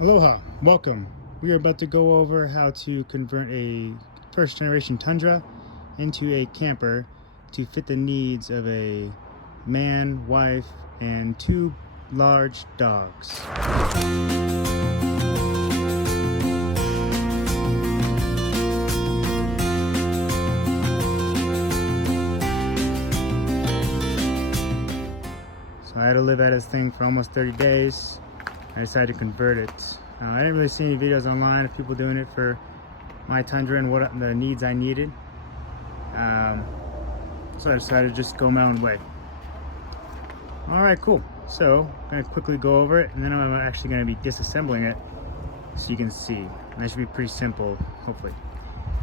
Aloha, welcome. We are about to go over how to convert a first generation Tundra into a camper to fit the needs of a man, wife, and two large dogs. So I had to live at this thing for almost 30 days. I decided to convert it. I didn't really see any videos online of people doing it for my Tundra and what the needs I needed. So I decided to just go my own way. Alright, cool. So I'm going to quickly go over it, and then I'm actually going to be disassembling it so you can see. And that should be pretty simple, hopefully.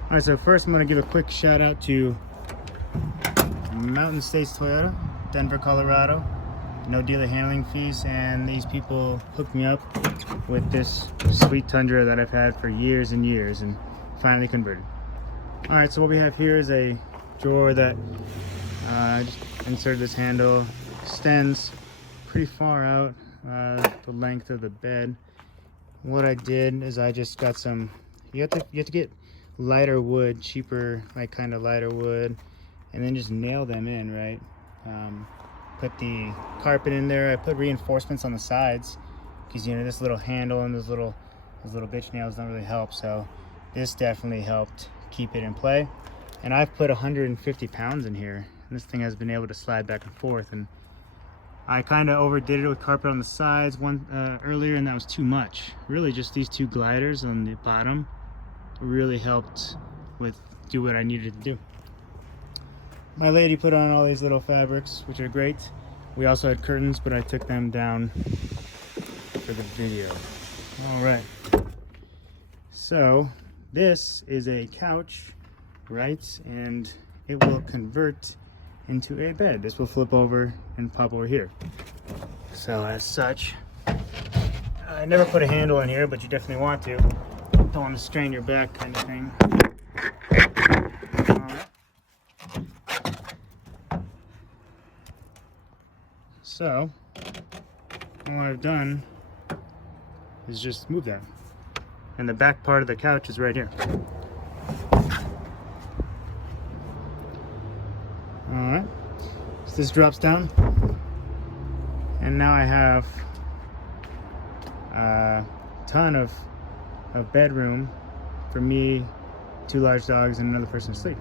Alright, so first I'm going to give a quick shout out to Mountain States Toyota, Denver, Colorado. No dealer handling fees, and these people hooked me up with this sweet Tundra that I've had for years and years and finally converted. Alright, so what we have here is a drawer that I just inserted this handle, extends pretty far out, the length of the bed. What I did is I just got some, you have to get lighter wood, cheaper, like kind of lighter wood, and then just nail them in, right? Put the carpet in there. I put reinforcements on the sides because, you know, this little handle and those little bitch nails don't really help, so this definitely helped keep it in play. And I've put 150 pounds in here, and this thing has been able to slide back and forth. And I kind of overdid it with carpet on the sides earlier, and that was too much. Really, just these two gliders on the bottom really helped do what I needed to do. My lady put on all these little fabrics, which are great. We also had curtains, but I took them down for the video. All right. So this is a couch, right? And it will convert into a bed. This will flip over and pop over here. So as such, I never put a handle in here, but you definitely want to. Don't want to strain your back kind of thing. All right. So, all I've done is just move that. And the back part of the couch is right here. Alright, so this drops down. And now I have a ton of bedroom for me, two large dogs, and another person to sleep.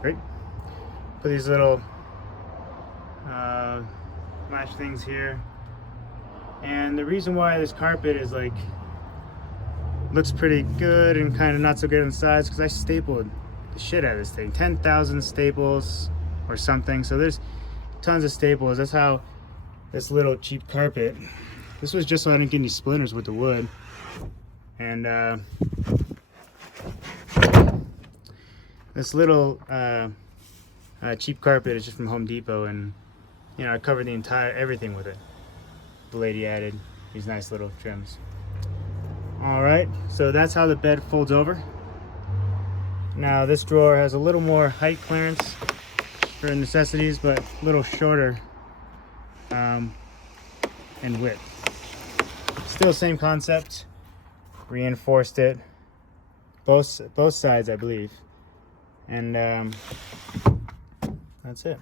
Great. Put these little match things here, and the reason why this carpet is like looks pretty good and kind of not so good on the sides because I stapled the shit out of this thing, 10,000 staples or something. So there's tons of staples. That's how this little cheap carpet, this was just so I didn't get any splinters with the wood. And this little cheap carpet is just from Home Depot, and you know, I covered everything with it. The lady added these nice little trims. All right, so that's how the bed folds over. Now this drawer has a little more height clearance for necessities, but a little shorter in width. Still same concept. Reinforced it, both sides, I believe, and that's it.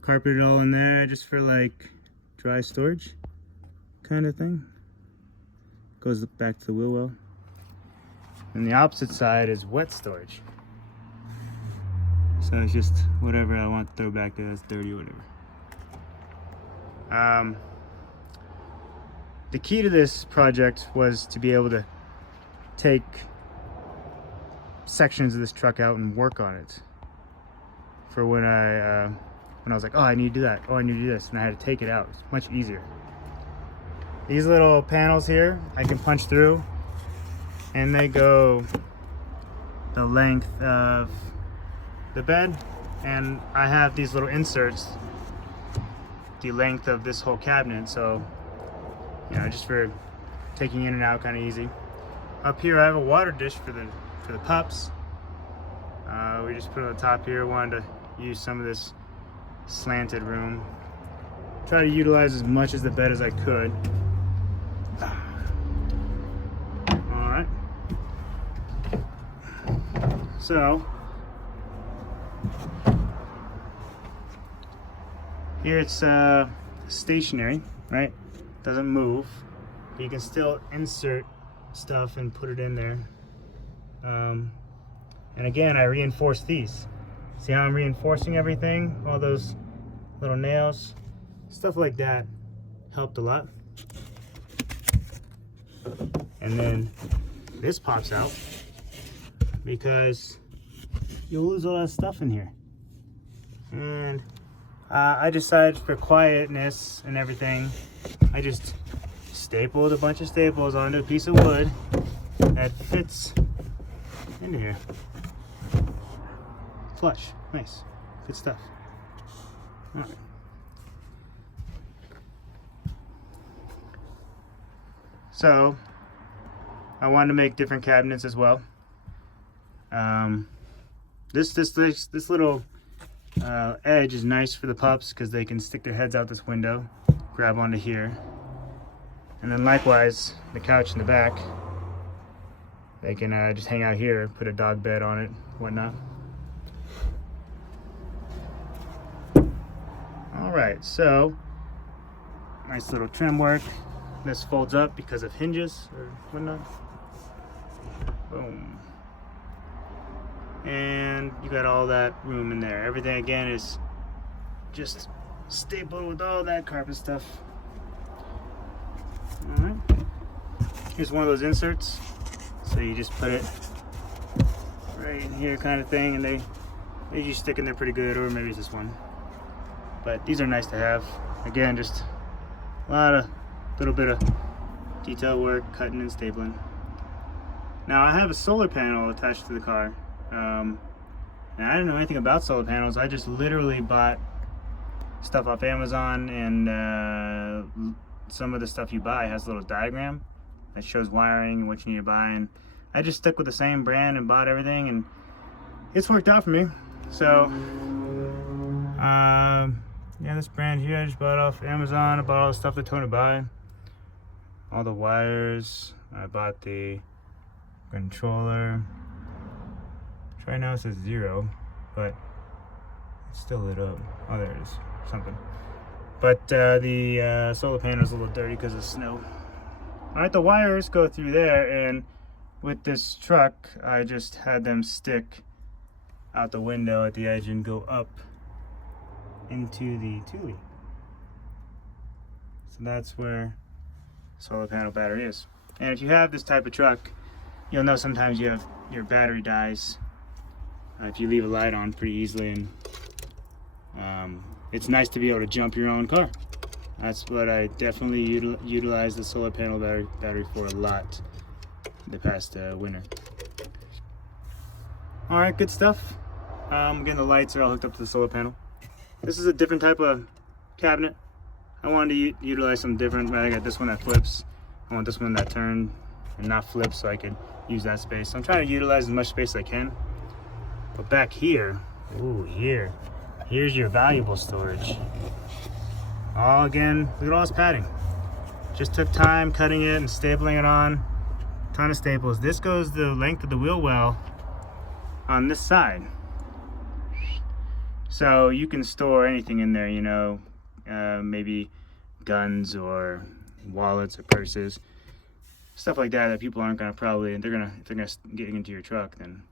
Carpet it all in there just for like dry storage kind of thing. Goes back to the wheel well. And the opposite side is wet storage. So it's just whatever I want to throw back there that's dirty or whatever. The key to this project was to be able to take sections of this truck out and work on it for when I was like, oh, I need to do that, oh, I need to do this, and I had to take it out. It's much easier. These little panels here, I can punch through, and they go the length of the bed, and I have these little inserts the length of this whole cabinet, so you know, just for taking in and out, kind of easy. Up here I have a water dish for the pups. We just put it on the top here. Wanted to use some of this slanted room. Try to utilize as much as the bed as I could. So here it's stationary, right? Doesn't move. You can still insert stuff and put it in there. And again, I reinforced these. See how I'm reinforcing everything? All those little nails, stuff like that helped a lot. And then this pops out because you'll lose all that stuff in here. And I decided for quietness and everything, I just stapled a bunch of staples onto a piece of wood that fits into here. Flush, nice, good stuff. All right. So I wanted to make different cabinets as well. This little edge is nice for the pups because they can stick their heads out this window, grab onto here, and then likewise the couch in the back, they can just hang out here, put a dog bed on it, whatnot. All right, so nice little trim work. This folds up because of hinges or whatnot. Boom. And you got all that room in there. Everything again is just stapled with all that carpet stuff. All right. Here's one of those inserts. So you just put it right in here kind of thing, and they usually stick in there pretty good, or maybe it's just one. But these are nice to have. Again, just a little bit of detail work, cutting and stapling. Now I have a solar panel attached to the car. And I didn't know anything about solar panels. I just literally bought stuff off Amazon, and some of the stuff you buy has a little diagram that shows wiring and what you need to buy, and I just stuck with the same brand and bought everything, and it's worked out for me. So yeah, this brand here I just bought off Amazon. I bought all the stuff they told me to buy, all the wires. I bought the controller. Right now it says 0, but it's still lit up. Oh, there it is, something. But the solar panel is a little dirty because of snow. All right, the wires go through there, and with this truck, I just had them stick out the window at the edge and go up into the Thule. So that's where solar panel battery is. And if you have this type of truck, you'll know sometimes your battery dies if you leave a light on pretty easily, and it's nice to be able to jump your own car. That's what I definitely utilized the solar panel battery for a lot the past winter. All right, good stuff. Again, the lights are all hooked up to the solar panel. This is a different type of cabinet. I wanted to utilize something different. I got this one that flips. I want this one that turn and not flip, so I could use that space. So I'm trying to utilize as much space as I can. But back here, ooh, here's your valuable storage. All again, look at all this padding. Just took time cutting it and stapling it on. Ton of staples. This goes the length of the wheel well on this side. So you can store anything in there, you know, maybe guns or wallets or purses, stuff like that people aren't gonna probably, if they're gonna get into your truck, then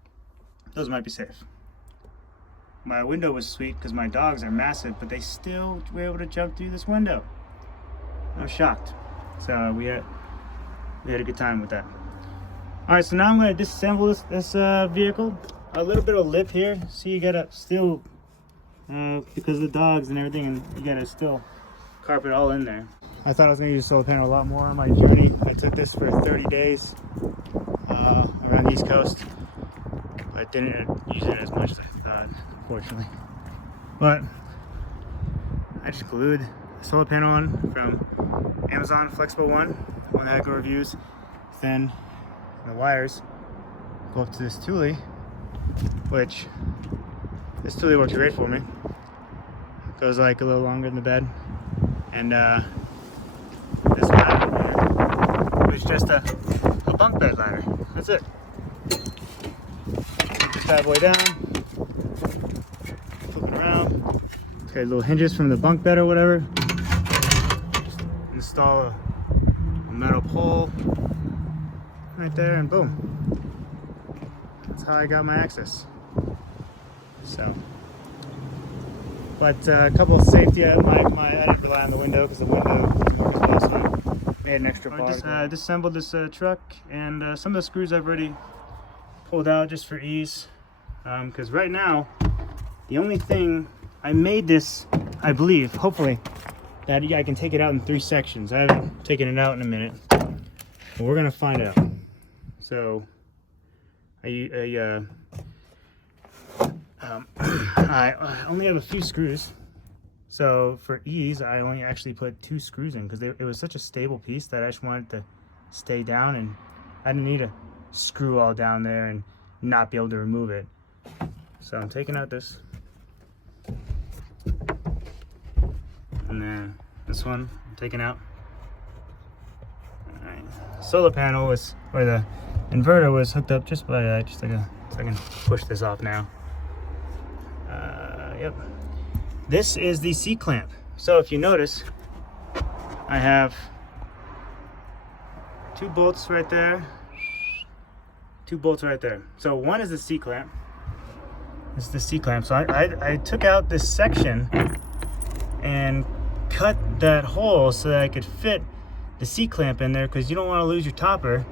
those might be safe. My window was sweet because my dogs are massive, but they still were able to jump through this window. I was shocked. So we had a good time with that. All right, so now I'm going to disassemble this vehicle. A little bit of lip here. See, you gotta still, because of the dogs and everything, and you gotta still carpet all in there. I thought I was going to use the solar panel a lot more on my journey. I took this for 30 days around the East Coast. I didn't use it as much as I thought, unfortunately. But I just glued the solar panel on from Amazon Flexible One that had good reviews. Then the wires go up to this Thule, which this Thule works great for me. It goes like a little longer than the bed. And this ladder here was just a bunk bed ladder. That's it. bad boy down, flip it around. Okay, little hinges from the bunk bed or whatever. Just install a metal pole right there, and boom. That's how I got my access. So, but a couple of safety. I didn't rely on the window because the window doesn't work as well, so I made an extra bar. I just disassembled this truck, and some of the screws I've already pulled out just for ease, because right now the only thing I made this, I believe, hopefully, that I can take it out in 3 sections. I haven't taken it out in a minute, but we're gonna find out. So I only have a few screws, so for ease I only actually put 2 screws in because it was such a stable piece that I just wanted to stay down, and I didn't need to screw all down there and not be able to remove it. So I'm taking out this, and then this one I'm taking out. All right. The solar panel was, or the inverter was hooked up just by that. Just like so I can push this off now. Yep. This is the C-clamp. So if you notice, I have 2 bolts right there, 2 bolts right there. So one is the C-clamp. This is the C-clamp. So I took out this section and cut that hole so that I could fit the C-clamp in there, because you don't want to lose your topper.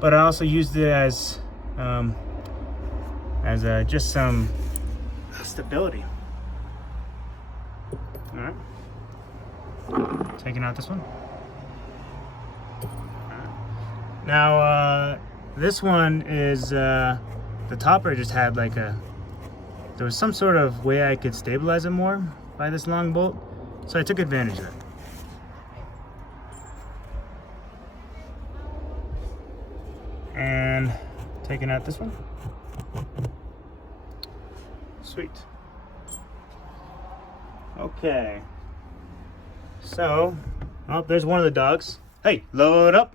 But I also used it as just some stability. All right, taking out this one. Now this one is the topper just had like there was some sort of way I could stabilize it more by this long bolt, so I took advantage of it. And taking out this one. Sweet. Okay. So, oh, there's one of the dogs. Hey, load up.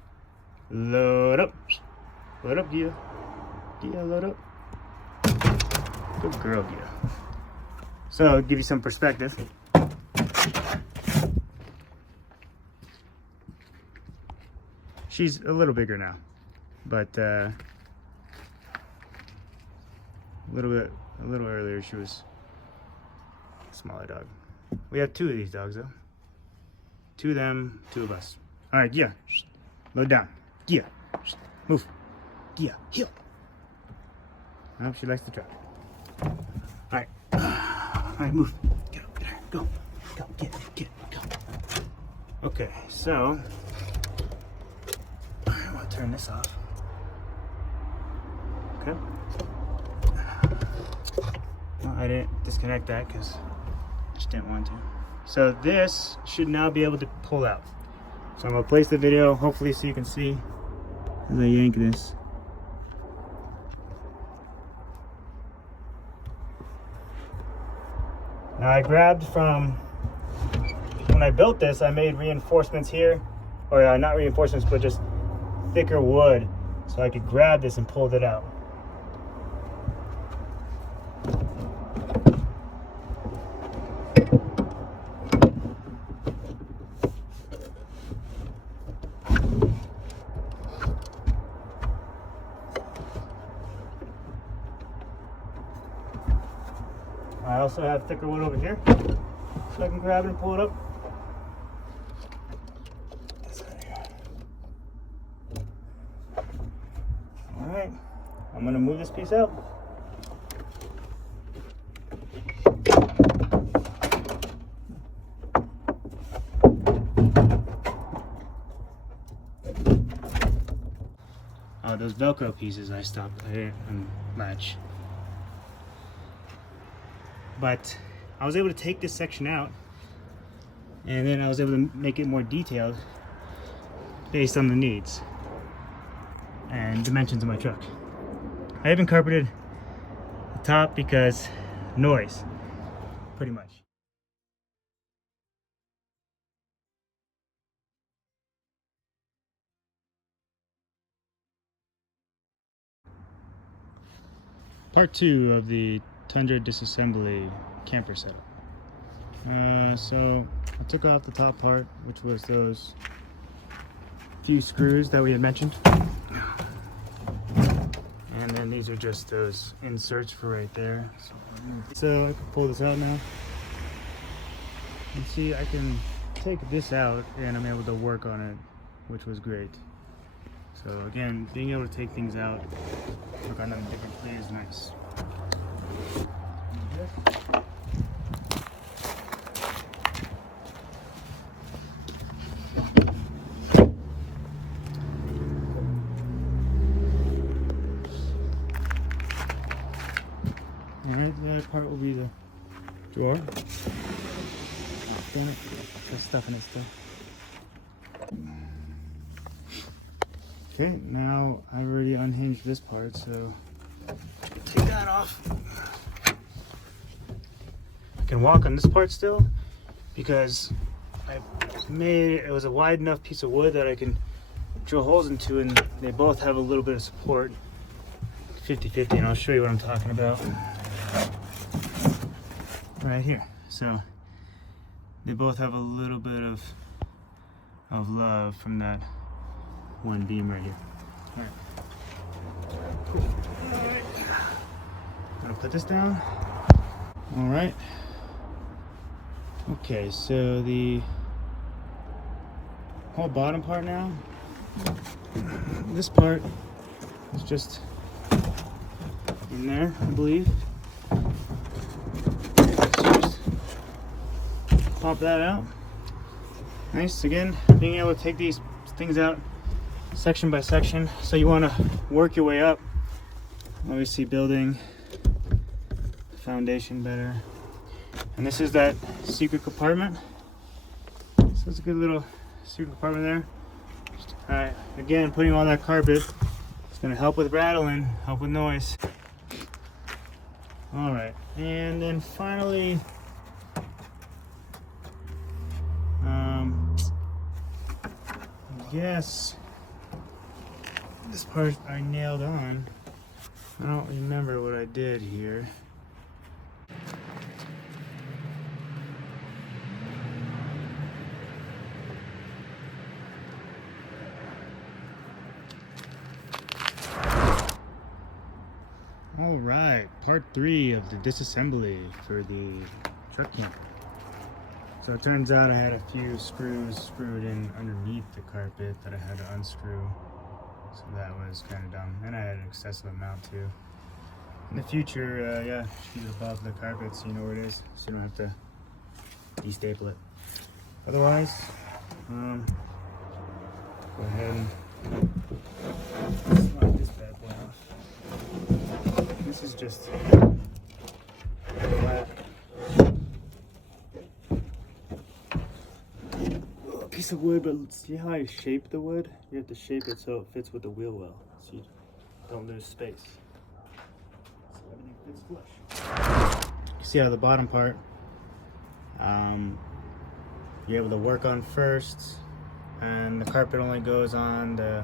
Load up. Load up, Gia. Gia, load up. Good girl, Gia. So, give you some perspective. She's a little bigger now, but a little earlier she was a smaller dog. We have 2 of these dogs though. 2 of them, 2 of us. All right, Gia, load down. Gia, move. Gia, heel. Oh, she likes the truck. All right, move. Get up there. Go, get, go. Okay, so I want to turn this off. Okay. Well, I didn't disconnect that because I just didn't want to. So this should now be able to pull out. So I'm gonna place the video, hopefully so you can see as I yank this. Now I grabbed from, when I built this, I made reinforcements here, or not reinforcements, but just thicker wood, so I could grab this and pull it out. I also have thicker wood over here, so I can grab it and pull it up. All right, I'm gonna move this piece out. Oh, those Velcro pieces I didn't match. But I was able to take this section out, and then I was able to make it more detailed based on the needs and dimensions of my truck. I even carpeted the top because noise, pretty much. part 2 of the Tundra disassembly camper setup. So I took off the top part, which was those few screws that we had mentioned. And then these are just those inserts for right there. So I can pull this out now. And see, I can take this out and I'm able to work on it, which was great. So again, being able to take things out, work on them differently is nice. Alright, the other part will be the drawer. Oh, damn it. There's stuff in it still. Okay, now I already unhinged this part, so take that off. I can walk on this part still because I made it was a wide enough piece of wood that I can drill holes into, and they both have a little bit of support, 50-50, and I'll show you what I'm talking about right here. So they both have a little bit of love from that one beam right here. All right, cool. All right, I'm gonna put this down. All right. Okay, so the whole bottom part now, this part is just in there, I believe. So just pop that out. Nice. Again, being able to take these things out section by section. So you want to work your way up, obviously building the foundation better. And this is that secret compartment. So it's a good little secret compartment there. Alright, again, putting all that carpet, it's going to help with rattling, help with noise. Alright, and then finally, I guess this part I nailed on. I don't remember what I did here. All right, part 3 of the disassembly for the truck camper. So it turns out I had a few screws screwed in underneath the carpet that I had to unscrew. So that was kind of dumb. And I had an excessive amount too. In the future, yeah, shoot it above the carpet so you know where it is, so you don't have to de-staple it. Otherwise, go ahead and slide this bad boy off. This is just flat. Piece of wood, but see how I shape the wood? You have to shape it so it fits with the wheel well, so you don't lose space. So everything fits flush. You see how the bottom part, you're able to work on first, and the carpet only goes on the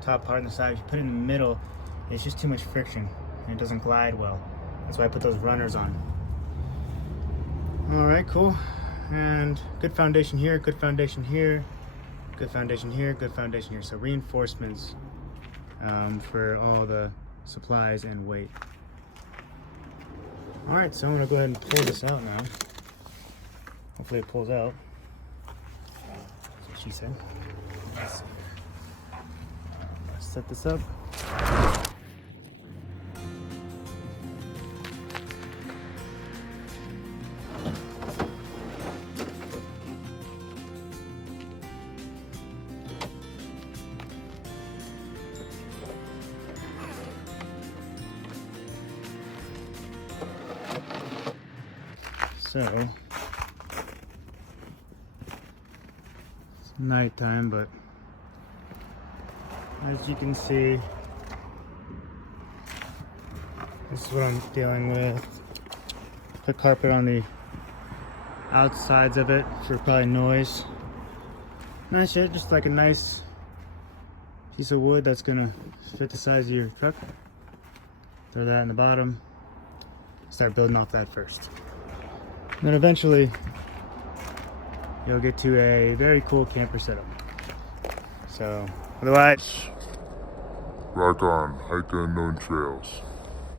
top part and the side. If you put it in the middle, it's just too much friction, and it doesn't glide well. That's why I put those runners on. All right, cool. And good foundation here, good foundation here, good foundation here, good foundation here. So reinforcements for all the supplies and weight. All right, so I'm gonna go ahead and pull this out now. Hopefully it pulls out. That's what she said. Let's see. Let's set this up. So, it's nighttime, but as you can see, this is what I'm dealing with. Put carpet on the outsides of it for probably noise. Nice shit, just like a nice piece of wood that's gonna fit the size of your truck. Throw that in the bottom. start building off that first. And then eventually you'll get to a very cool camper setup. So otherwise, rock on, hike the unknown trails.